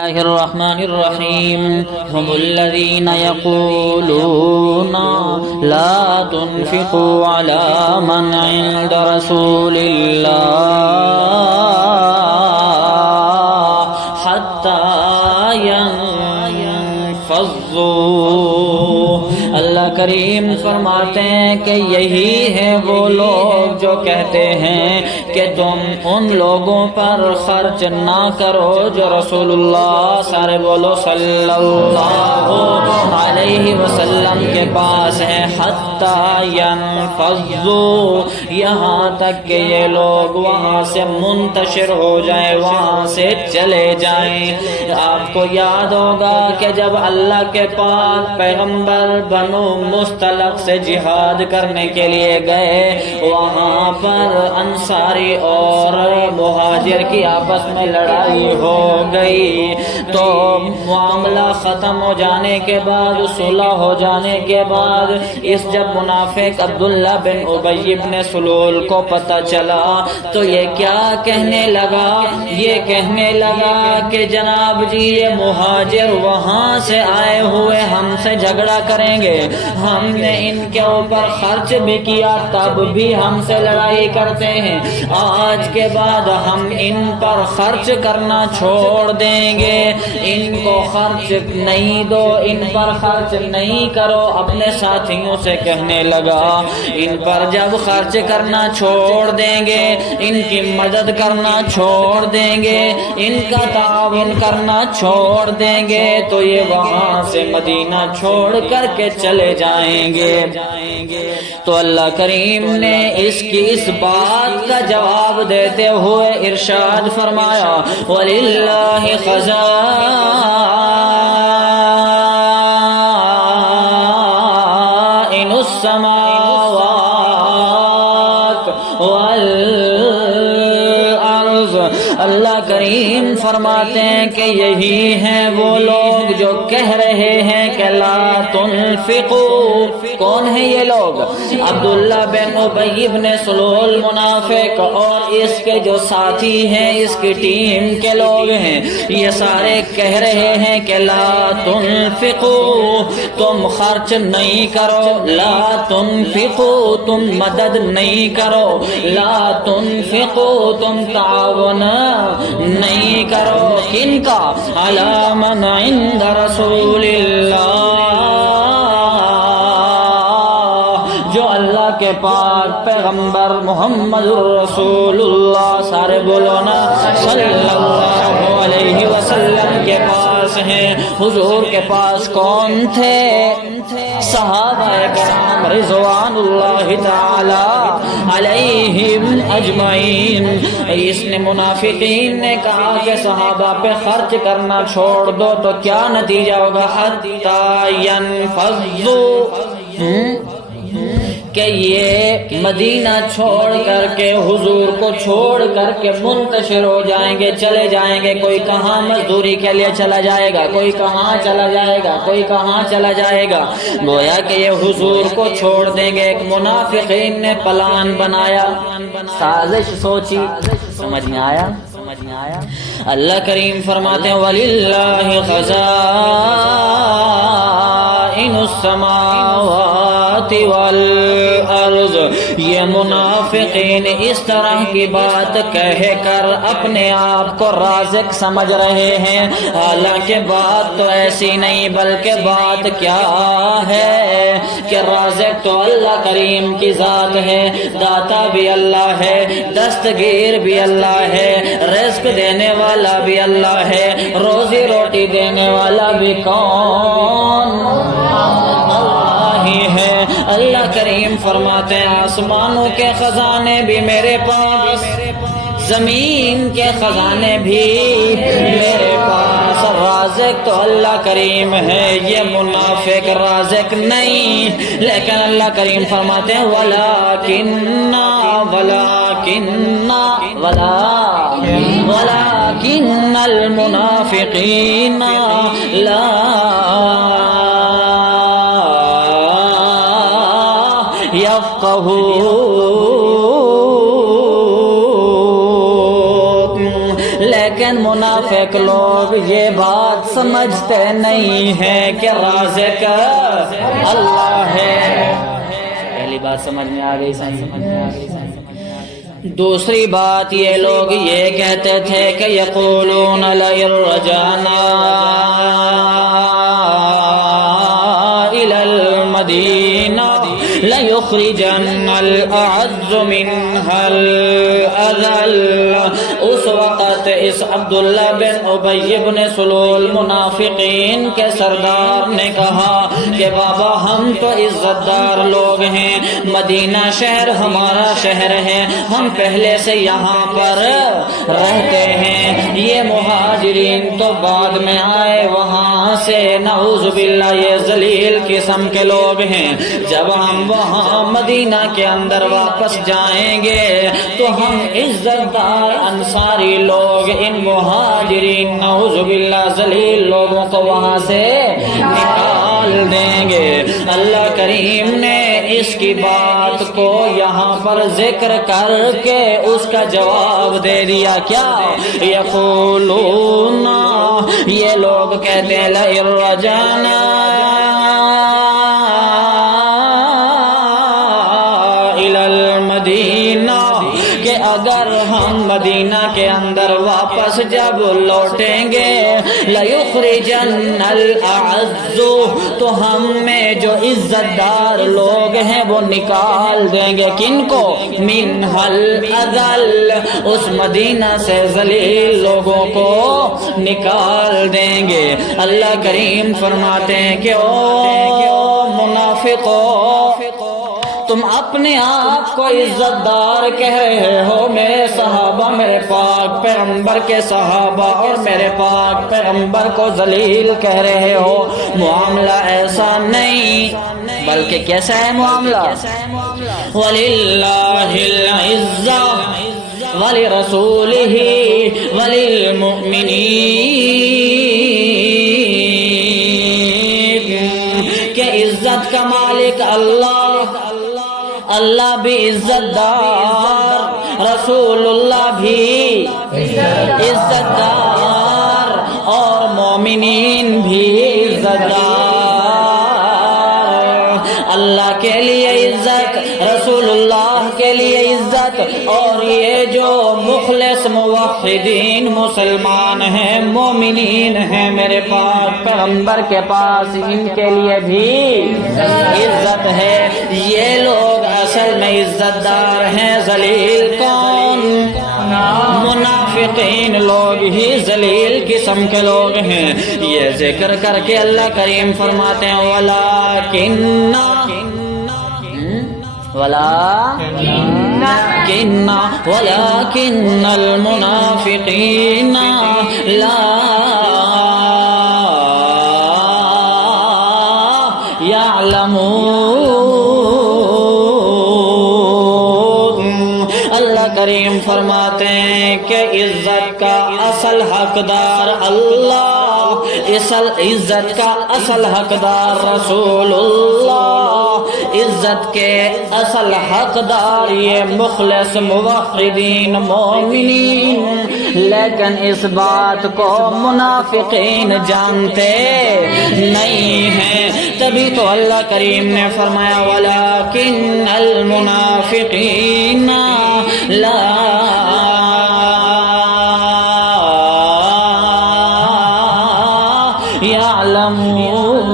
الله الرحمن الرحيم هم الذين يقولون لا تنفقوا على من عند رسول الله حتى ينفضوا۔ اللہ کریم فرماتے ہیں کہ یہی ہیں وہ لوگ جو کہتے ہیں کہ تم ان لوگوں پر خرچ نہ کرو جو رسول اللہ سارے بولو صلی اللہ علیہ وسلم کے پاس ہیں، حتی ینفضوا، یہاں تک کہ یہ لوگ وہاں سے منتشر ہو جائیں، وہاں سے چلے جائیں۔ آپ کو یاد ہوگا کہ جب اللہ کے پاک پیغمبر بنو مستلق سے جہاد کرنے کے لیے گئے، وہاں پر انصاری اور مہاجر کی آپس میں لڑائی ہو گئی، تو معاملہ ختم ہو جانے کے بعد، صلح ہو جانے کے بعد، اس جب منافق عبداللہ بن ابی بن سلول کو پتہ چلا تو یہ کیا کہنے لگا؟ یہ کہنے لگا کہ جناب جی یہ مہاجر وہاں سے آئے ہوئے ہم سے جھگڑا کریں گے، ہم نے ان کے اوپر خرچ بھی کیا تب بھی ہم سے لڑائی کرتے ہیں، آج کے بعد ہم ان پر خرچ کرنا چھوڑ دیں گے، ان کو خرچ نہیں دو، ان پر خرچ نہیں کرو۔ اپنے ساتھیوں سے کہنے لگا ان پر جب خرچ کرنا چھوڑ دیں گے، ان کی مدد کرنا چھوڑ دیں گے، ان کا تعاون کرنا چھوڑ دیں گے تو یہ وہاں سے مدینہ چھوڑ کر کے چلے جائیں گے۔ تو اللہ کریم نے اس بات کا جواب دیتے ہوئے ارشاد فرمایا وَلِلَّهِ خَزَائِنُ السَّمَاوَاتِ وَالْأَرْضِ۔ اللہ کریم فرماتے ہیں کہ یہی ہیں وہ لوگ جو کہہ رہے ہیں کہ لا تنفقوا۔ کون ہیں یہ لوگ؟ عبداللہ بن ابی بن سلول منافق اور اس کے جو ساتھی ہیں، اس کی ٹیم کے لوگ ہیں، یہ سارے کہہ رہے ہیں کہ لا تنفقوا، تم خرچ نہیں کرو، لا تنفقوا، تم مدد نہیں کرو، لا تنفقوا، تم تعاون نہیں کرو، کن کا؟ علی من عند رسول اللہ، جو اللہ کے پاک پیغمبر محمد رسول اللہ سارے بولو نا صلی اللہ علیہ وسلم کے پاس ہیں۔ حضور کے پاس کون تھے؟ صحابہ کرام رضوان اللہ تعالی علیہم اجمعین۔ اس نے منافقین نے کہا کہ صحابہ پہ خرچ کرنا چھوڑ دو تو کیا نتیجہ ہوگا؟ حتی ینفضوا، کہ یہ مدینہ چھوڑ کر کے حضور کو چھوڑ کر کے منتشر ہو جائیں گے، چلے جائیں گے۔ کوئی کہاں مزدوری کے لیے چلا جائے گا، کوئی کہاں چلا جائے گا، کوئی کہاں چلا جائے گا، گویا کہ یہ حضور کو چھوڑ دیں گے۔ ایک منافقین نے پلان بنایا، سازش سوچی، سمجھ میں آیا؟ اللہ کریم فرماتے ہیں وَلِلَّهِ خَزَائِنُ السَّمَاوَاتِ وَالْأَرْضِ۔ یہ منافقین اس طرح کی بات کہہ کر اپنے آپ کو رازق سمجھ رہے ہیں، حالانکہ بات تو ایسی نہیں، بلکہ بات کیا ہے کہ رازق تو اللہ کریم کی ذات ہے، داتا بھی اللہ ہے، دستگیر بھی اللہ ہے، رزق دینے والا بھی اللہ ہے، روزی روٹی دینے والا بھی کون؟ اللہ ہی ہے۔ اللہ کریم فرماتے ہیں آسمانوں کے خزانے بھی میرے پاس، زمین کے خزانے بھی میرے پاس، رازق تو اللہ کریم ہے، یہ منافق رازق نہیں۔ لیکن اللہ کریم فرماتے ہیں ولكن المنافقین لا يفقهون، لیکن منافق لوگ یہ بات سمجھتے نہیں ہیں کہ رازق اللہ ہے۔ پہلی بات سمجھ میں آ گئی، سمجھ میں آ گئی۔ دوسری بات یہ لوگ یہ کہتے تھے کہ یقولون لئن رجعنا إلى المدینہ لَيُخْرِجَنَّ الْأَعَزُّ مِنْهَا الْأَذَلَّ۔ اس وقت اس عبداللہ بن ابی بن سلول منافقین کے سردار نے کہا کہ بابا ہم تو عزت دار لوگ ہیں، مدینہ شہر ہمارا شہر ہے، ہم پہلے سے یہاں پر رہتے ہیں، یہ مہاجرین تو بعد میں آئے وہاں سے، نعوذ باللہ یہ ذلیل قسم کے لوگ ہیں۔ جب ہم وہاں مدینہ کے اندر واپس جائیں گے تو ہم عزت دار انصاری لوگ ان مہاجرین نعوذ باللہ ذلیل لوگوں کو وہاں سے نکال دیں گے۔ اللہ کریم نے اس کی بات کو یہاں پر ذکر کر کے اس کا جواب دے دیا، کیا یقولون، یہ لوگ کہتے ہیں لئن رجعنا کہ اگر ہم مدینہ کے اندر واپس جب لوٹیں گے لَيُخْرِجَنَّ الْأَعَزُّ، تو ہم میں جو عزت دار لوگ ہیں وہ نکال دیں گے، کن کو؟ مِنْهَا الْأَذَلَّ، اس مدینہ سے ذلیل لوگوں کو نکال دیں گے۔ اللہ کریم فرماتے ہیں کہ او منافقو، تم اپنے آپ کو عزت دار کہہ رہے ہو، میرے صحابہ، میرے پاک پیغمبر کے صحابہ اور میرے پاک پیغمبر کو ذلیل کہہ رہے ہو۔ معاملہ ایسا نہیں، بلکہ کیسا ہے معاملہ؟ وَلِلَّهِ الْعِزَّةُ وَلِرَسُولِهِ وَلِلْمُؤْمِنِينَ، کہ عزت کا مالک اللہ بھی عزت دار، رسول اللہ بھی عزت دار، اور مومنین بھی عزت دار۔ اللہ کے لیے عزت، رسول اللہ کے لیے عزت، اور یہ جو مخلص موحدین مسلمان ہیں، مومنین ہیں میرے پاک پیغمبر کے پاس، ان کے لیے بھی عزت ہے۔ یہ لوگ اصل میں عزت دار ہیں، ذلیل کون؟ منافقین لوگ ہی ذلیل قسم کے لوگ ہیں۔ یہ ذکر کر کے اللہ کریم فرماتے ہیں ولكن المنافقين لا يعلمون۔ اللہ کریم فرماتے ہیں کہ عزت کا اصل حقدار اللہ، عزت کا اصل حقدار رسول اللہ، عزت کے اصل حقدار یہ مخلص موحدین مومنین، لیکن اس بات کو منافقین جانتے نہیں ہیں۔ تبھی تو اللہ کریم نے فرمایا وَلَكِنَّ الْمُنَافِقِينَ لَا يعلمون۔